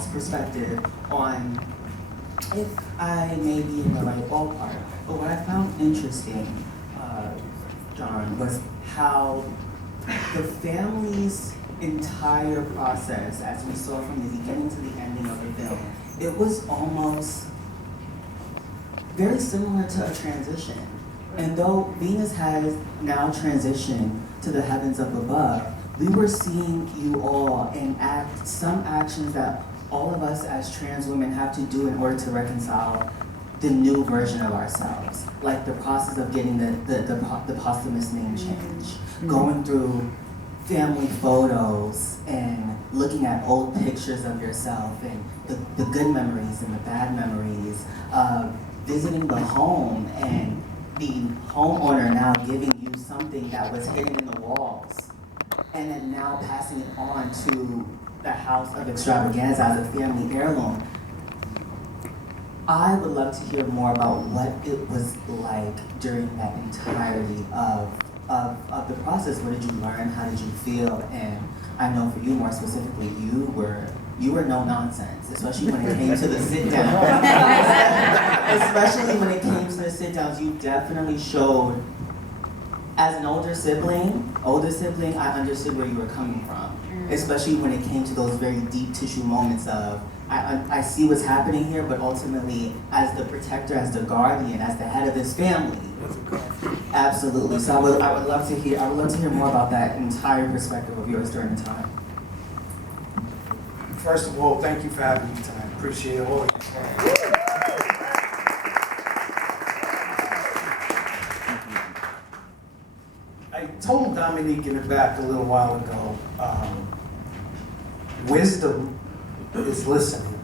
female's perspective on if I may be in the right ballpark. But what I found interesting, John, was how the family's entire process, as we saw from the beginning to the ending of the film, it was almost very similar to a transition. And though Venus has now transitioned to the heavens of above, we were seeing you all enact some actions that all of us as trans women have to do in order to reconcile the new version of ourselves. Like the process of getting the posthumous name change, going through family photos and looking at old pictures of yourself and the good memories and the bad memories, visiting the home and the homeowner now giving you something that was hidden in the walls, and then now passing it on to the house of Xtravaganza as a family heirloom. I would love to hear more about what it was like during that entirety of the process. What did you learn? How did you feel? And I know for you more specifically, you were no nonsense, especially when it came to the sit down. Especially when it came to the sit downs, you definitely showed. As an older sibling, I understood where you were coming from, especially when it came to those very deep tissue moments of, I see what's happening here, but ultimately, as the protector, as the guardian, as the head of this family, absolutely. So I would love to hear more about that entire perspective of yours during the time. First of all, thank you for having me tonight. Appreciate all of you. I told Dominique in the back a little while ago, wisdom is listening.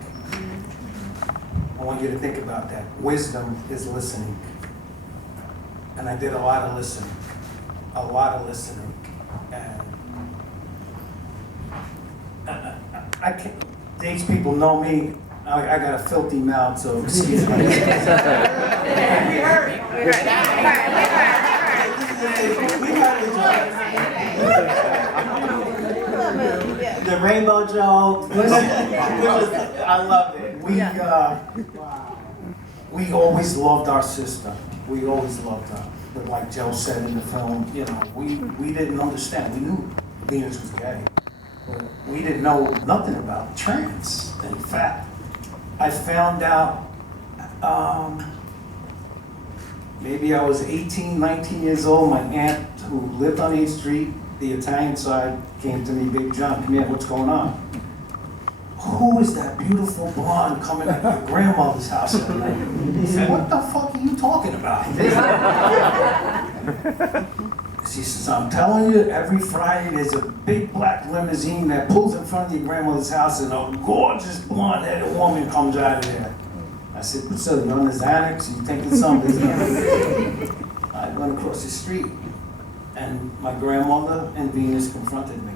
I want you to think about that. Wisdom is listening. And I did a lot of listening. And I can't, these people know me. I got a filthy mouth, so excuse me. We heard. The rainbow joke. I loved it. We always loved our sister. We always loved her. But like Joe said in the film, you know, we didn't understand. We knew Venus was gay, but we didn't know nothing about trans. In fact, I found out maybe I was 18, 19 years old. My aunt, who lived on 8th Street, the Italian side, came to me, "Big John, come here, what's going on?" "Who is that beautiful blonde coming at your grandmother's house at night?" I said, "What the fuck are you talking about?" She says, "I'm telling you, every Friday there's a big black limousine that pulls in front of your grandmother's house and a gorgeous blonde-headed woman comes out of there." I said, "So you're on the Xanax, you taking something?" I went across the street and my grandmother and Venus confronted me.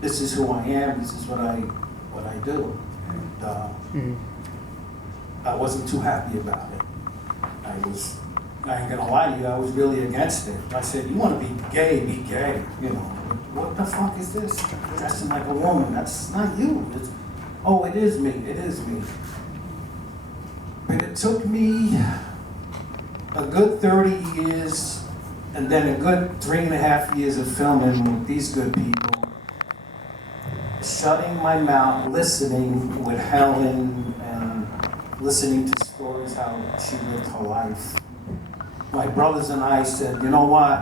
This is who I am, this is what I do. And I wasn't too happy about it. I ain't gonna lie to you, I was really against it. I said, "You wanna be gay, you know. What the fuck is this? Dressing like a woman, that's not you." "Oh, it is me. But it took me a good 30 years and then a good 3.5 years of filming with these good people, shutting my mouth, listening with Helen and listening to stories how she lived her life. My brothers and I said, "You know what?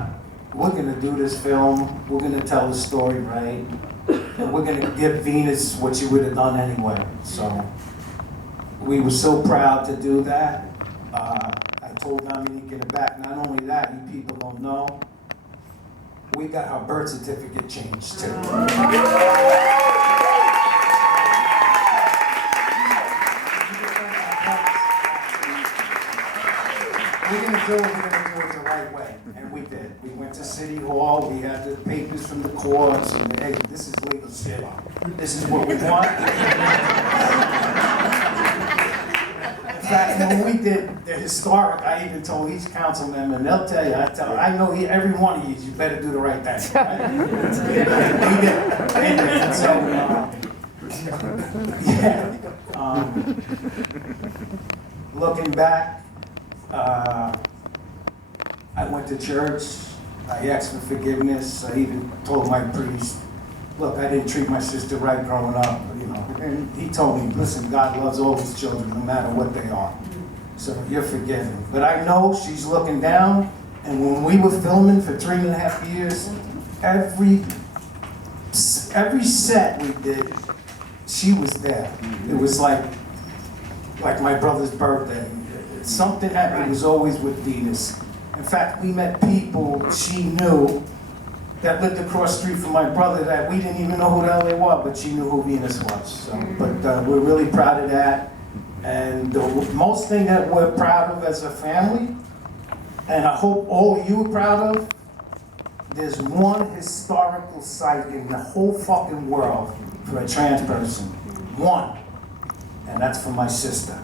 We're gonna do this film, we're gonna tell the story right, and we're gonna give Venus what she would have done anyway." So we were so proud to do that. I told Dominique in the back, not only that, you people don't know, we got our birth certificate changed too. We're gonna do it the right way, and we did. We went to City Hall, we had the papers from the courts, and hey, this is legal shit. This is what we want. In fact, when we did the historic, I even told each council member, and they'll tell you, I know every one of you better do the right thing. Right? They did. So, Yeah. Looking back, I went to church. I asked for forgiveness. I even told my priest, look, I didn't treat my sister right growing up, you know. And he told me, listen, God loves all his children, no matter what they are. So you're forgiven. But I know she's looking down, and when we were filming for 3.5 years, every set we did, she was there. It was like my brother's birthday. Something happened, it was always with Venus. In fact, we met people she knew that lived across the street from my brother that we didn't even know who the hell they were, but she knew who Venus was. So, but we're really proud of that. And the most thing that we're proud of as a family, and I hope all of you are proud of, there's one historical site in the whole fucking world for a trans person. One. And that's for my sister.